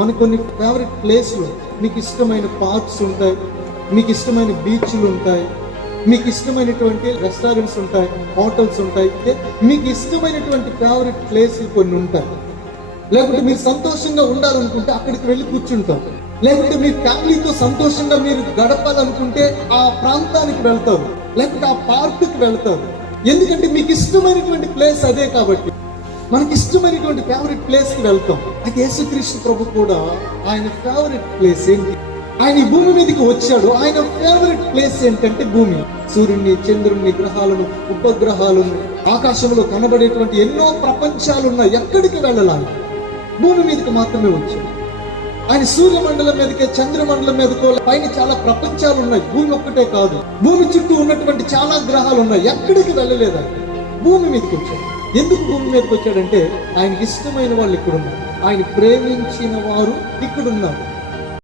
మనకు కొన్ని ఫేవరెట్ ప్లేస్లు, మీకు ఇష్టమైన పార్క్స్ ఉంటాయి, మీకు ఇష్టమైన బీచ్లు ఉంటాయి, మీకు ఇష్టమైనటువంటి రెస్టారెంట్స్ ఉంటాయి, హోటల్స్ ఉంటాయి, మీకు ఇష్టమైనటువంటి ఫేవరెట్ ప్లేస్లు కొన్ని ఉంటాయి. లేకుంటే మీరు సంతోషంగా ఉండాలనుకుంటే అక్కడికి వెళ్ళి కూర్చుంటాం. లేకుంటే మీ ఫ్యామిలీతో సంతోషంగా మీరు గడపాలనుకుంటే ఆ ప్రాంతానికి వెళ్తారు, లేకుంటే ఆ పార్కుకి వెళ్తారు. ఎందుకంటే మీకు ఇష్టమైనటువంటి ప్లేస్ అదే. కాబట్టి మనకి ఇష్టమైనటువంటి ఫేవరెట్ ప్లేస్కి వెళ్తాం. అయితే యేసుక్రీస్తు ప్రభు కూడా ఆయన ఫేవరెట్ ప్లేస్ ఏంటి? ఆయన ఈ భూమి మీదకి వచ్చాడు. ఆయన ఫేవరెట్ ప్లేస్ ఏంటంటే భూమి. సూర్యుడిని, చంద్రుడిని, గ్రహాలను, ఉపగ్రహాలను, ఆకాశంలో కనబడేటువంటి ఎన్నో ప్రపంచాలు ఉన్నాయి. ఎక్కడికి వెళ్ళాలి? భూమి మీదకి మాత్రమే వచ్చాడు. ఆయన సూర్యమండలం మీదకే, చంద్రమండలం మీదకో, పైన చాలా ప్రపంచాలు ఉన్నాయి. భూమి ఒక్కటే కాదు, భూమి చుట్టూ ఉన్నటువంటి చాలా గ్రహాలు ఉన్నాయి. ఎక్కడికి వెళ్ళలేదు ఆయన, భూమి మీదకి వచ్చాడు. ఎందుకు భూమి మీదకి వచ్చాడంటే ఆయనకి ఇష్టమైన వాళ్ళు ఇక్కడ ఉన్నారు, ఆయన ప్రేమించిన వారు ఇక్కడ ఉన్నారు.